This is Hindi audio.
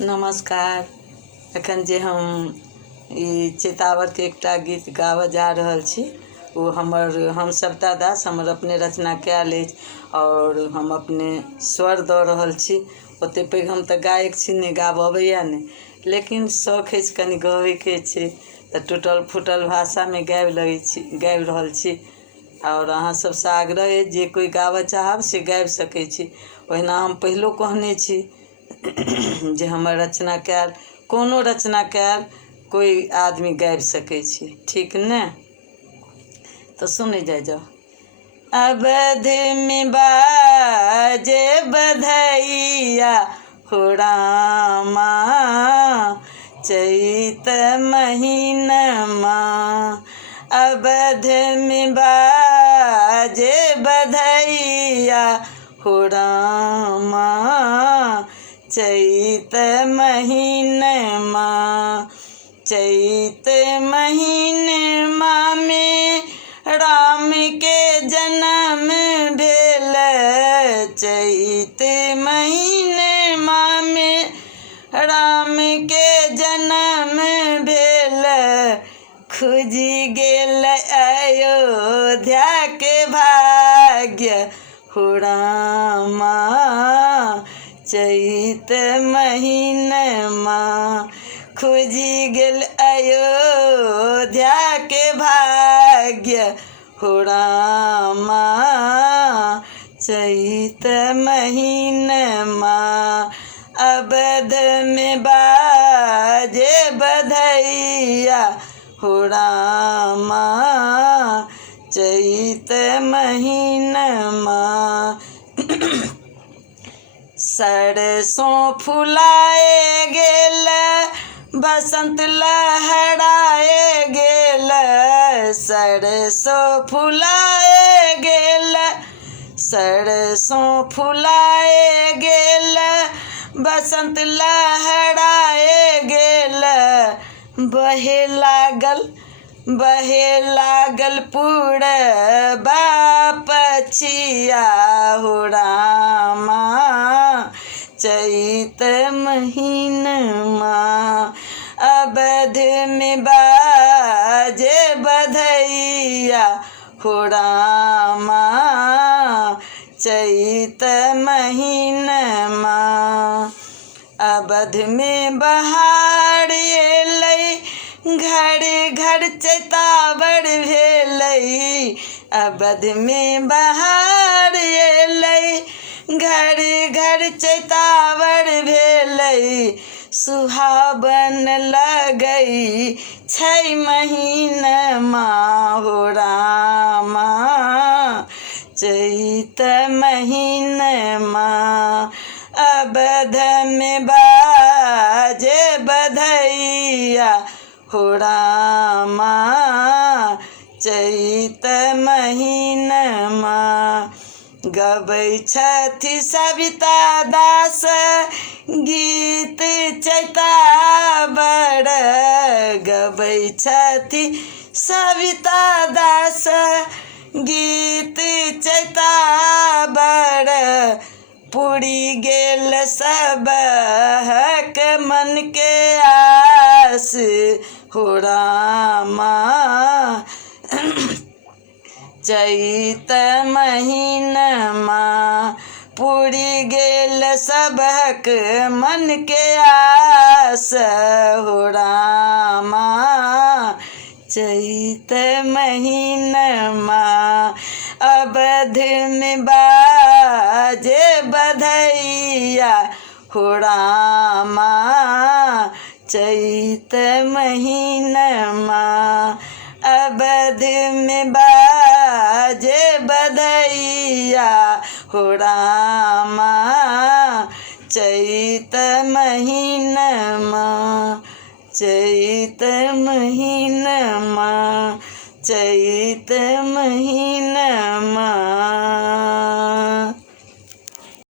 नमस्कार। एखन जे हम चेतावर के एकटा गीत गाबऽ जा रहल छी ओ हम सविता दास हमर अपने रचना कयल अछि और हम अपने स्वर दऽ रहल छी। ओते पैघ हम तऽ गायक छी नहि, गाबऽ अबैया नहि, लेकिन शौक अछि कनि गबैके छै तऽ टूटल फूटल भाषामे गाबि रहल छी। और अहाँ सबसँ आग्रह अछि जे कोई गाबऽ चाहब से गाबि सकै छी। ओहिना हम पहिलो कहने छी जे हमर रचना कयल कोनो रचना कयल कोई आदमी गाबि सकै छी, ठीक ने? तो सुने जाओ। अवध में बाजे बधैया हो रामा, चैत महीनमा। अवध में बाजे बधैया हो रामा, चैत महीनमा। चैत महीनमा में राम के जन्म भेल। चैत महीनमा में राम के जन्म भेल। खुजी गेल अयोध्या के भाग्य हो रामा, चैत महीनमा। खुजी गेल अयोध्या के भाग्य हो रामा, चैत महीनमा। अवध में बाजे बधैया हो रामा, चैत महीनमा। सरसों फुलाए गेल, बसंत लहराए गेल। सरसों फुलाए गेल, सरसों फुलाए गेल, बसंत लहराए गेल। बहे लागल पूरबा पछिया हो रामा, चैत महीनमा। अवध में बाजे बधैया हो रामा, चैत महीनमा। अवध में बहार एलै, घर घर चैतावर भेलै। अवध में बहार एलै, घर घर चैतावर भेलै। सुहावन लगै छै महीनमा हो रामा, चैत महीनमा। अवध में बाजे बधैया हो रामा, चैत महीनमा। गबै छथि सविता दास गीत चैतावर। गबै छथि सविता दास गीत चैतावर। पूरी गेल सबहक मन के आस हो रामा, चैत महीनमा। पूरी गेल सबहक मन के आस हो रामा, चैत महीनमा। अवध में बाजे बधैया हो रामा, चैत महीनमा। अवध में बाजे बधैया हो रामा, चैत महीनमा। चैत महीनमा, चैत महीनमा।